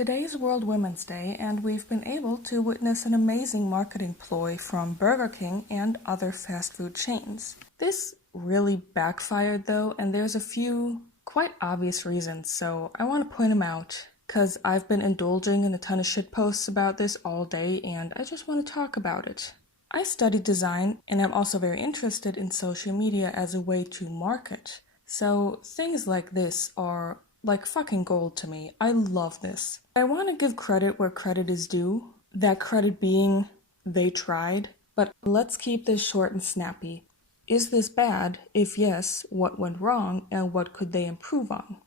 Today is World Women's Day, and we've been able to witness an amazing marketing ploy from Burger King and other fast food chains. This really backfired though, and there's a few quite obvious reasons, so I want to point them out because I've been indulging in a ton of shitposts about this all day, and I just want to talk about it. I studied design, and I'm also very interested in social media as a way to market. So things like this are like fucking gold to me. I love this. I want to give credit where credit is due, that credit being they tried, but let's keep this short and snappy. Is this bad? If yes, what went wrong and what could they improve on?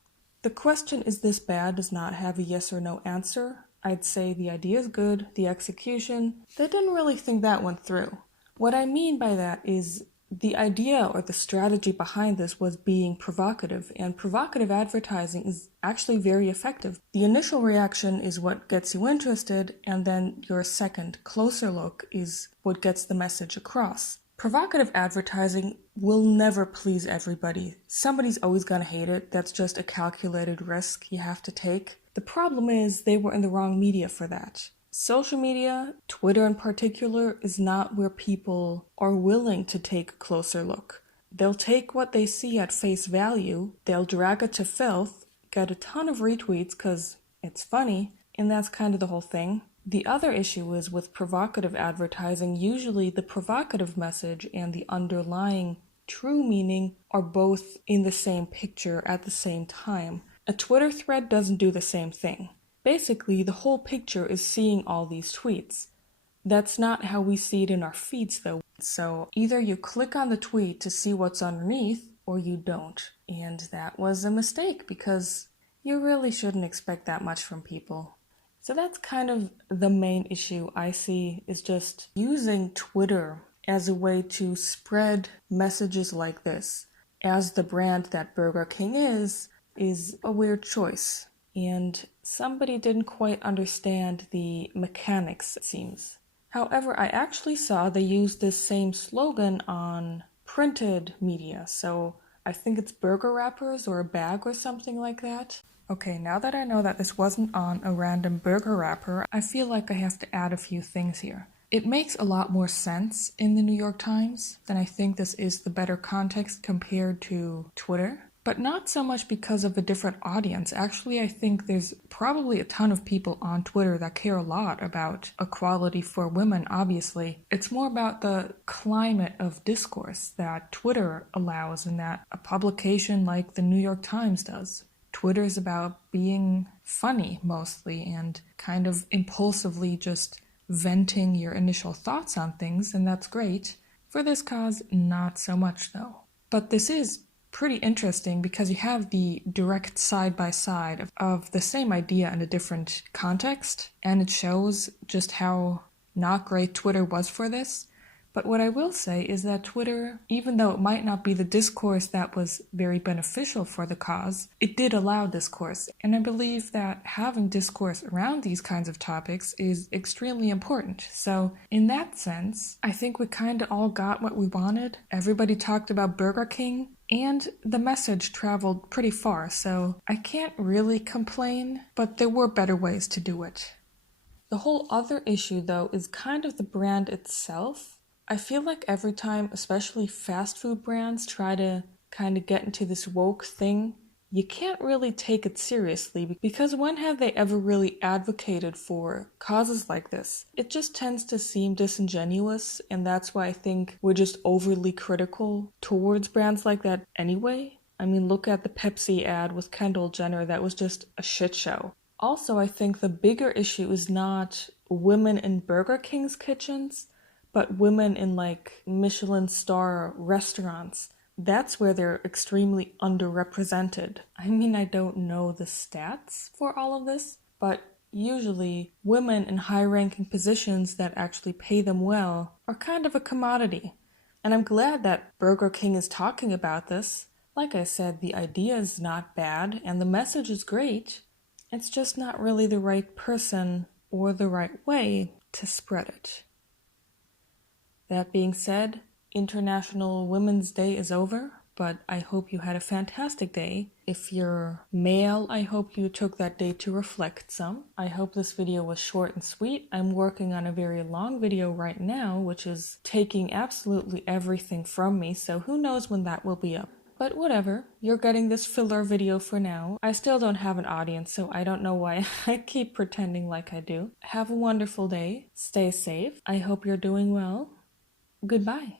The question "is this bad" does not have a yes or no answer. I'd say the idea is good, the execution, they didn't really think that went through. What I mean by that is the idea or the strategy behind this was being provocative, and provocative advertising is actually very effective. The initial reaction is what gets you interested, and then your second, closer look is what gets the message across. Provocative advertising will never please everybody. Somebody's always gonna hate it. That's just a calculated risk you have to take. The problem is they were in the wrong media for that. Social media, Twitter in particular, is not where people are willing to take a closer look. They'll take what they see at face value, they'll drag it to filth, get a ton of retweets because it's funny, and that's kind of the whole thing. The other issue is with provocative advertising, usually the provocative message and the underlying true meaning are both in the same picture at the same time. A Twitter thread doesn't do the same thing. Basically, the whole picture is seeing all these tweets. That's not how we see it in our feeds though. So either you click on the tweet to see what's underneath, or you don't. And that was a mistake because you really shouldn't expect that much from people. So that's kind of the main issue I see, is just using Twitter as a way to spread messages like this. As the brand that Burger King is a weird choice. And somebody didn't quite understand the mechanics, it seems. However, I actually saw they used this same slogan on printed media, so I think it's burger wrappers or a bag or something like that. Okay, now that I know that this wasn't on a random burger wrapper, I feel like I have to add a few things here. It makes a lot more sense in the New York Times, then I think this is the better context compared to Twitter. But not so much because of a different audience. Actually, I think there's probably a ton of people on Twitter that care a lot about equality for women, obviously. It's more about the climate of discourse that Twitter allows and that a publication like the New York Times does. Twitter is about being funny, mostly, and kind of impulsively just venting your initial thoughts on things, and that's great. For this cause, not so much, though. But this is pretty interesting because you have the direct side-by-side of the same idea in a different context, and it shows just how not great Twitter was for this. But what I will say is that Twitter, even though it might not be the discourse that was very beneficial for the cause, it did allow discourse. And I believe that having discourse around these kinds of topics is extremely important. So in that sense, I think we kind of all got what we wanted. Everybody talked about Burger King, and the message traveled pretty far, so I can't really complain, but there were better ways to do it. The whole other issue, though, is kind of the brand itself. I feel like every time, especially fast food brands, try to kind of get into this woke thing, you can't really take it seriously because when have they ever really advocated for causes like this? It just tends to seem disingenuous, and that's why I think we're just overly critical towards brands like that anyway. I mean, look at the Pepsi ad with Kendall Jenner, that was just a shit show. Also, I think the bigger issue is not women in Burger King's kitchens, but women in like Michelin star restaurants. That's where they're extremely underrepresented. I mean, I don't know the stats for all of this, but usually women in high-ranking positions that actually pay them well are kind of a commodity. And I'm glad that Burger King is talking about this. Like I said, the idea is not bad and the message is great. It's just not really the right person or the right way to spread it. That being said, International Women's Day is over. but I hope you had a fantastic day. If you're male, I hope you took that day to reflect some. I hope this video was short and sweet. I'm working on a very long video right now, which is taking absolutely everything from me, so who knows when that will be up. But whatever, you're getting this filler video for now. I still don't have an audience, so I don't know why I keep pretending like I do. Have a wonderful day. Stay safe. I hope you're doing well. Goodbye.